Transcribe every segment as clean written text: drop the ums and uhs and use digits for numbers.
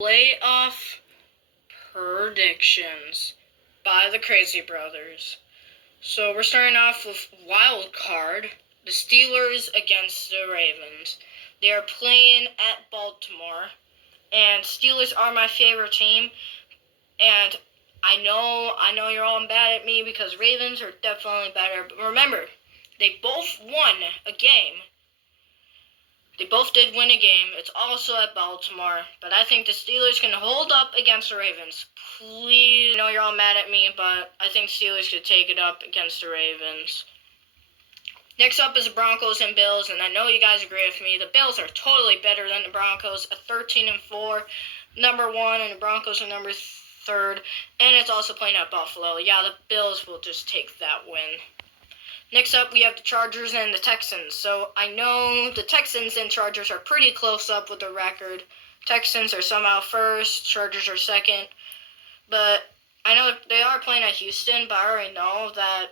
Playoff predictions by the Crazy Brothers. So we're starting off with wild card, the Steelers against the Ravens. They are playing at Baltimore, and Steelers are my favorite team. And I know you're all mad at me because Ravens are definitely better. But remember, they both won a game. They both did win a game. It's also at Baltimore. But I think the Steelers can hold up against the Ravens. Please, I know you're all mad at me, but I think Steelers could take it up against the Ravens. Next up is the Broncos and Bills, and I know you guys agree with me. The Bills are totally better than the Broncos. A 13-4, number 1, and the Broncos are number 3rd. And it's also playing at Buffalo. Yeah, the Bills will just take that win. Next up, we have the Chargers and the Texans. So I know the Texans and Chargers are pretty close up with the record. Texans are somehow first, Chargers are second. But I know they are playing at Houston, but I already know that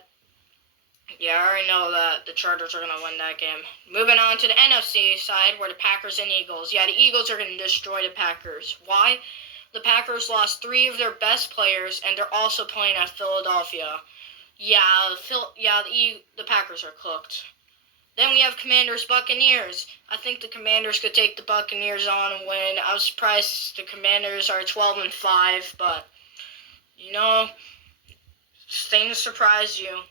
the Chargers are going to win that game. Moving on to the NFC side, where the Packers and Eagles. Yeah, the Eagles are going to destroy the Packers. Why? The Packers lost 3 of their best players, and they're also playing at Philadelphia. The Packers are cooked. Then we have Commanders-Buccaneers. I think the Commanders could take the Buccaneers on and win. I was surprised the Commanders are 12-5, but, things surprise you.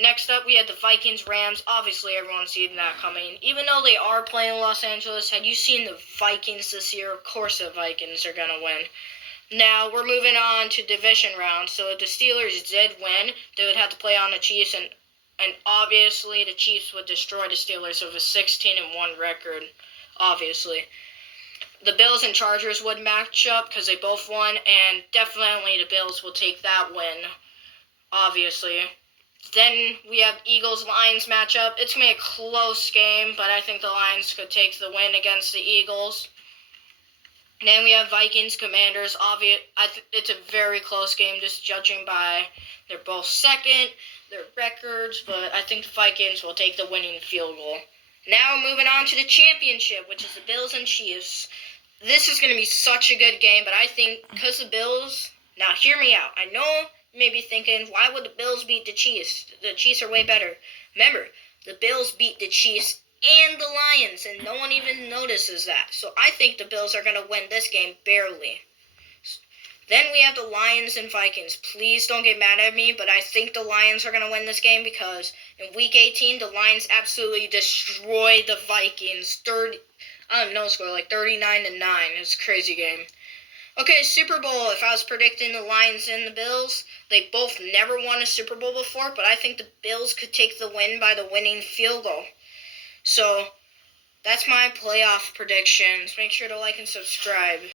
Next up, we had the Vikings-Rams. Obviously, everyone's seen that coming. Even though they are playing Los Angeles, had you seen the Vikings this year? Of course the Vikings are going to win. Now, we're moving on to division round. So if the Steelers did win, they would have to play on the Chiefs, and obviously the Chiefs would destroy the Steelers with a 16-1 record, obviously. The Bills and Chargers would match up because they both won, and definitely the Bills will take that win, obviously. Then we have Eagles-Lions matchup. It's going to be a close game, but I think the Lions could take the win against the Eagles. Then we have Vikings-Commanders. It's a very close game, just judging by they're both second, their records, but I think the Vikings will take the winning field goal. Now we're moving on to the championship, which is the Bills and Chiefs. This is going to be such a good game, but I think because the Bills... Now, hear me out. I know you may be thinking, why would the Bills beat the Chiefs? The Chiefs are way better. Remember, the Bills beat the Chiefs and the Lions, and no one even notices that. So I think the Bills are going to win this game barely. Then we have the Lions and Vikings. Please don't get mad at me, but I think the Lions are going to win this game because in Week 18, the Lions absolutely destroyed the Vikings. 39-9. It's a crazy game. Okay, Super Bowl. If I was predicting the Lions and the Bills, they both never won a Super Bowl before, but I think the Bills could take the win by the winning field goal. So, that's my playoff predictions. Make sure to like and subscribe.